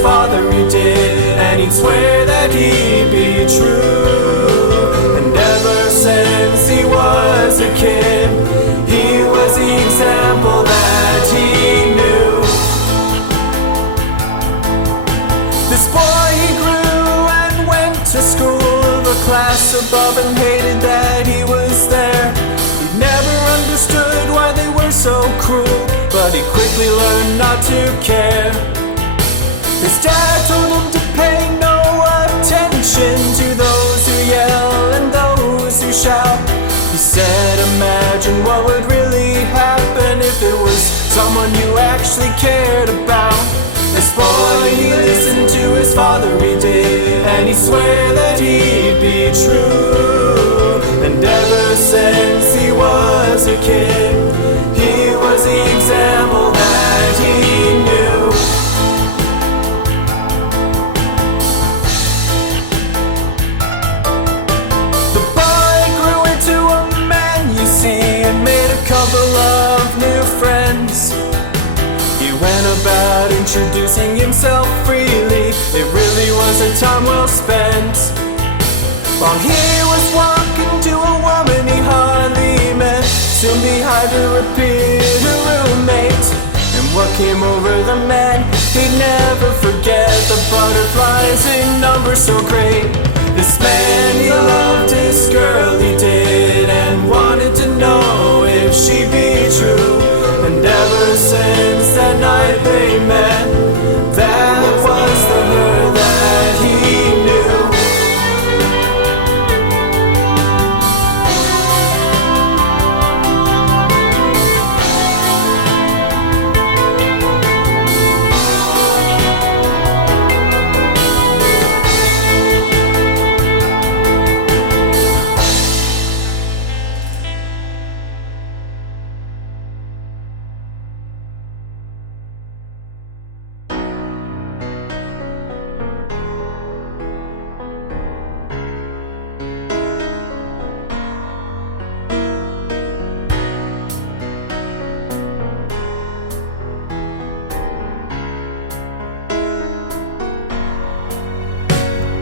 his father he did, and he'd swear that he'd be true. And ever since he was a kid, he was the example that he knew. This boy, he grew and went to school. The class above him hated that he was there. He'd never understood why they were so cruel, but he quickly learned not to care. His dad told him to pay no attention to those who yell and those who shout. He said, imagine what would really happen if it was someone you actually cared about. This boy, he listened to his father, he did, and he swore that he'd be true. And ever since he was a kid, he was the example that he knew. The boy grew into a man, you see, and made a couple of new friends. He went about introducing himself freely. It really was a time well spent. While he was walking to a woman he hardly met, soon behind her appeared a roommate. And what came over the man, he'd never forget. The butterflies in numbers so great. This man, he loved his girl, he did, and wanted to know if she'd be true. And ever since that night they met, that was the her that he knew.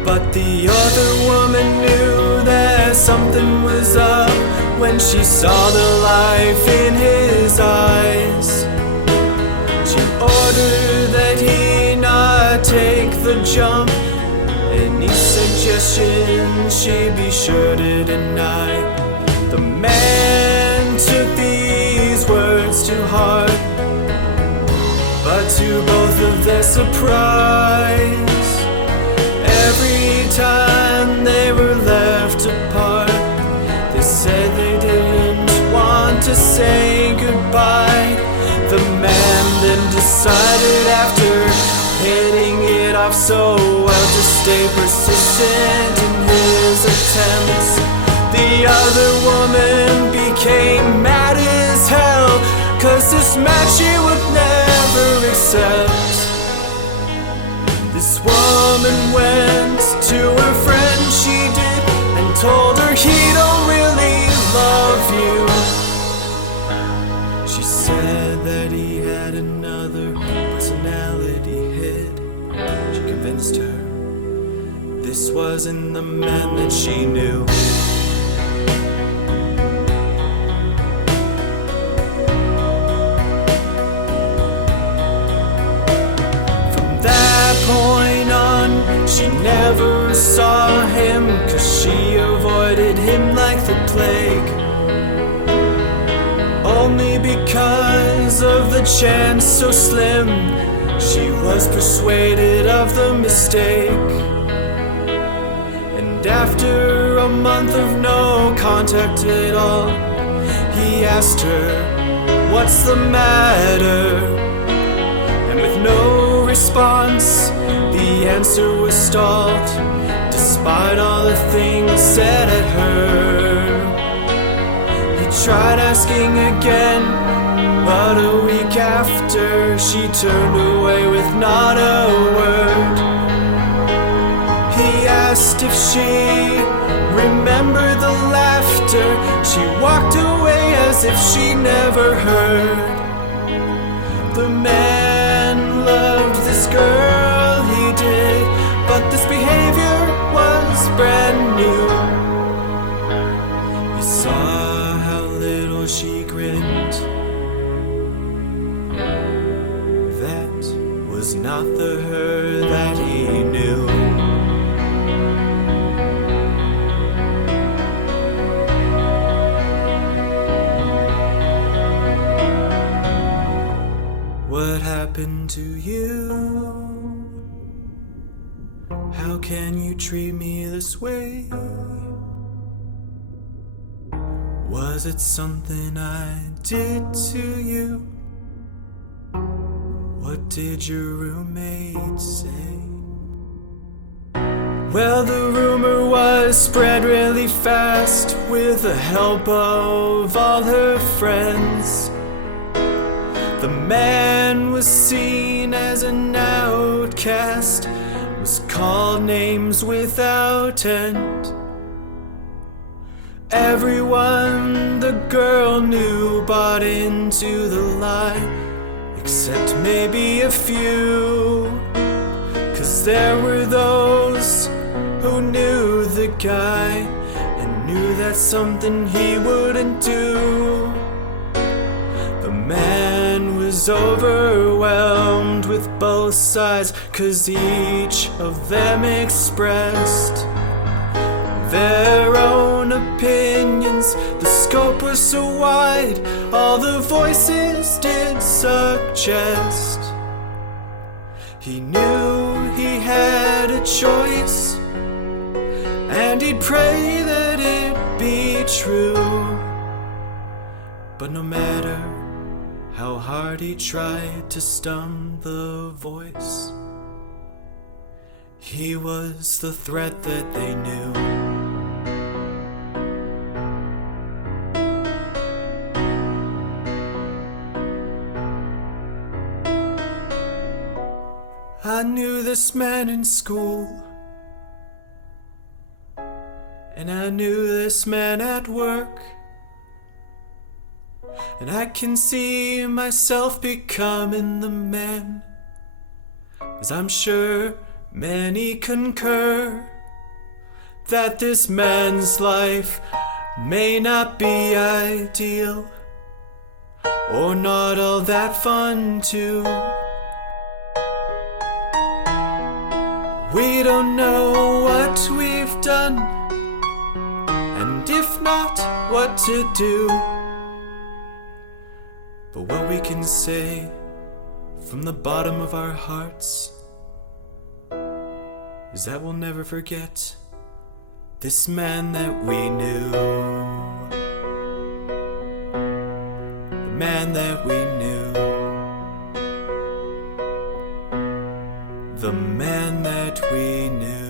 But the other woman knew that something was up when she saw the life in his eyes. She ordered that he not take the jump. Any suggestion she be sure to deny. The man took these words to heart, but to both of their surprise, every time they were left apart, they said they didn't want to say goodbye. The man then decided, after hitting it off so well, to stay persistent in his attempts. The other woman became mad as hell, 'cause this match she would never accept. This woman went to her friend, she did, and told her he don't really love you. She said that he had another personality hid. She convinced her this wasn't the man that she knew. Point on, she never saw him, 'cause she avoided him like the plague. Only because of the chance so slim, she was persuaded of the mistake. And after a month of no contact at all, he asked her, "What's the matter?" And with no response, the answer was stalled, despite all the things said at her. He tried asking again, but a week after, she turned away with not a word. He asked if she remembered the laughter. She walked away as if she never heard. The man loved this girl, but this behavior was brand new. He saw how little she grinned. That was not the her that he knew. What happened to you? How can you treat me this way? Was it something I did to you? What did your roommate say? Well, the rumor was spread really fast with the help of all her friends. The man was seen as an outcast, was called names without end. Everyone the girl knew bought into the lie, except maybe a few. 'Cause there were those who knew the guy and knew that's something he wouldn't do. The man was overwhelmed with both sides, 'cause each of them expressed their own opinions. The scope was so wide, all the voices did suggest. He knew he had a choice, and he'd pray that it be true. But no matter how hard he tried to stun the voice, he was the threat that they knew. I knew this man in school, and I knew this man at work, and I can see myself becoming the man, 'cause I'm sure many concur that this man's life may not be ideal, or not all that fun too. We don't know what we've done, and if not, what to do. But what we can say from the bottom of our hearts is that we'll never forget this man that we knew. The man that we knew. The man that we knew.